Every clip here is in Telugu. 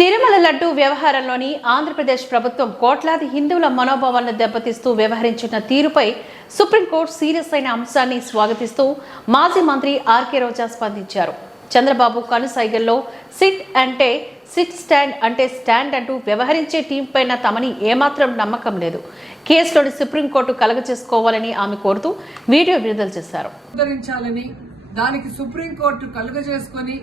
తిరుమల లడ్డు వ్యవహారంలోని ఆంధ్రప్రదేశ్ ప్రభుత్వం కోట్లాది హిందువుల మనోభావాలను దెబ్బతీస్తూ వ్యవహరించిన తీరుపై సుప్రీంకోర్టు సీరియస్ అయిన అంశాన్ని స్వాగతిస్తూ మాజీ మంత్రి ఆర్కే రోజా స్పందించారు చంద్రబాబు కనుసైగల్లో సిట్ అంటే సిట్ స్టాండ్ అంటే స్టాండ్ అంటూ వ్యవహరించే టీం పైన తమని ఏమాత్రం నమ్మకం లేదు కేసులోని సుప్రీంకోర్టు కలగచేసుకోవాలని ఆమె కోరుతూ వీడియో విడుదల చేశారు దానికి సుప్రీంకోర్టు కలుగజేసుకొని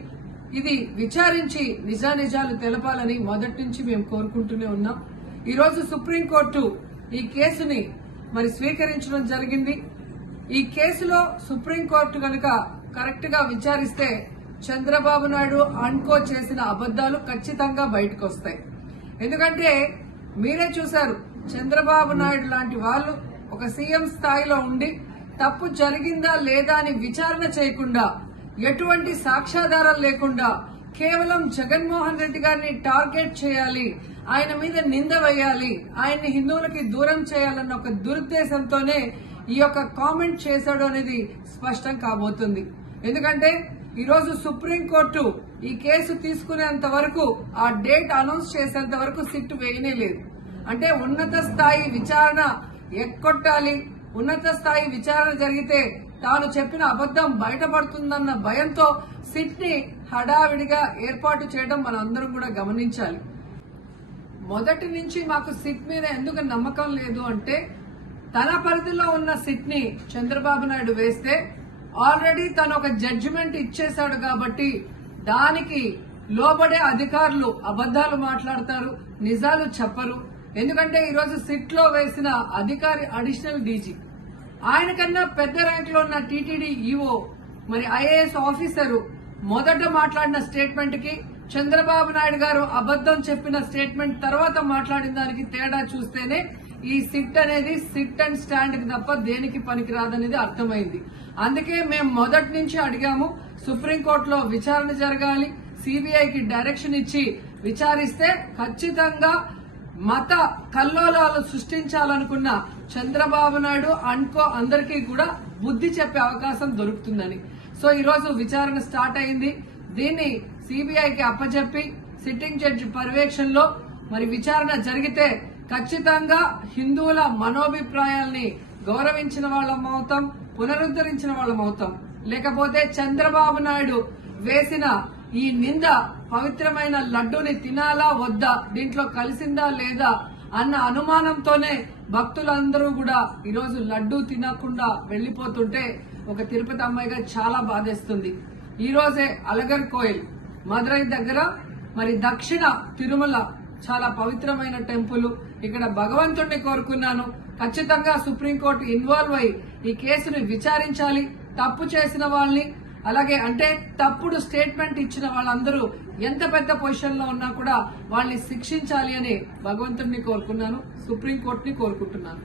ఇది విచారించి నిజానిజాలు తెలపాలని మొదటి నుంచి మేము కోరుకుంటూనే ఉన్నాం ఈరోజు సుప్రీంకోర్టు ఈ కేసుని మరి స్వీకరించడం జరిగింది ఈ కేసులో సుప్రీంకోర్టు కనుక కరెక్ట్ గా విచారిస్తే చంద్రబాబు నాయుడు అన్కో చేసిన అబద్దాలు ఖచ్చితంగా బయటకు వస్తాయి ఎందుకంటే మీరే చూశారు చంద్రబాబు నాయుడు లాంటి వాళ్ళు ఒక సీఎం స్థాయిలో ఉండి తప్పు జరిగిందా లేదా అని విచారణ చేయకుండా ఎటువంటి సాక్ష్యాధారాలు లేకుండా కేవలం జగన్మోహన్ రెడ్డి గారిని టార్గెట్ చేయాలి ఆయన మీద నింద వేయాలి ఆయన్ని హిందువులకి దూరం చేయాలన్న ఒక దురుద్దేశంతోనే ఈ యొక్క కామెంట్ చేశాడు అనేది స్పష్టం కాబోతుంది ఎందుకంటే ఈరోజు సుప్రీంకోర్టు ఈ కేసు తీసుకునేంత వరకు ఆ డేట్ అనౌన్స్ చేసేంత వరకు సిట్ వేయనే లేదు అంటే ఉన్నత స్థాయి విచారణ ఎక్కొట్టాలి ఉన్నత స్థాయి విచారణ జరిగితే తాను చెప్పిన అబద్ధం బయటపడుతుందన్న భయంతో సిట్ ని హడావిడిగా ఏర్పాటు చేయడం మనందరం కూడా గమనించాలి మొదటి నుంచి మాకు సిట్ మీద ఎందుకు నమ్మకం లేదు అంటే తన పరిధిలో ఉన్న సిట్ ని చంద్రబాబు నాయుడు వేస్తే ఆల్రెడీ తను ఒక జడ్జిమెంట్ ఇచ్చేశాడు కాబట్టి దానికి లోబడే అధికారులు అబద్దాలు మాట్లాడతారు నిజాలు చెప్పరు ఎందుకంటే ఈరోజు సిట్ లో వేసిన అధికారి అడిషనల్ డీజీ ఆయన కన్నా పెద్ద లో ఉన్న టీటీడీ ఈఓ మరి ఐఏఎస్ ఆఫీసరు మొదట మాట్లాడిన స్టేట్మెంట్కి చంద్రబాబు నాయుడు గారు అబద్దం చెప్పిన స్టేట్మెంట్ తర్వాత మాట్లాడిన దానికి తేడా చూస్తేనే ఈ సిట్ అనేది సిట్ అండ్ స్టాండ్ తప్ప దేనికి పనికిరాదనేది అర్థమైంది అందుకే మేము మొదటి నుంచి అడిగాము సుప్రీంకోర్టులో విచారణ జరగాలి సిబిఐకి డైరెక్షన్ ఇచ్చి విచారిస్తే ఖచ్చితంగా మత కల్లోలాలు సృష్టించాలనుకున్న చంద్రబాబు నాయుడు అనుకో అందరికీ కూడా బుద్ధి చెప్పే అవకాశం దొరుకుతుందని సో ఈరోజు విచారణ స్టార్ట్ అయింది దీన్ని సిబిఐకి అప్పచెప్పి సిట్టింగ్ జడ్జి పర్యవేక్షణలో మరి విచారణ జరిగితే ఖచ్చితంగా హిందువుల మనోభిప్రాయాల్ని గౌరవించిన వాళ్ళం అవుతాం పునరుద్ధరించిన వాళ్ళం అవుతాం లేకపోతే చంద్రబాబు నాయుడు వేసిన ఈ నింద పవిత్రమైన లడ్డూని తినాలా వద్దా దీంట్లో కలిసిందా లేదా అన్న అనుమానంతోనే భక్తులందరూ కూడా ఈరోజు లడ్డూ తినకుండా వెళ్ళిపోతుంటే ఒక తిరుపతి అమ్మాయిగా చాలా బాధేస్తుంది ఈరోజే అలగర్ కోయిల్ మదురై దగ్గర మరి దక్షిణ తిరుమల చాలా పవిత్రమైన టెంపుల్ ఇక్కడ భగవంతుణ్ణి కోరుకున్నాను ఖచ్చితంగా సుప్రీంకోర్టు ఇన్వాల్వ్ అయి ఈ కేసుని విచారించాలి తప్పు చేసిన వాళ్ళని అలాగే అంటే తప్పుడు స్టేట్మెంట్ ఇచ్చిన వాళ్ళందరూ ఎంత పెద్ద పొజిషన్లో ఉన్నా కూడా వాళ్ళని శిక్షించాలి అని భగవంతుడిని కోరుకున్నాను సుప్రీంకోర్టుని కోరుకుంటున్నాను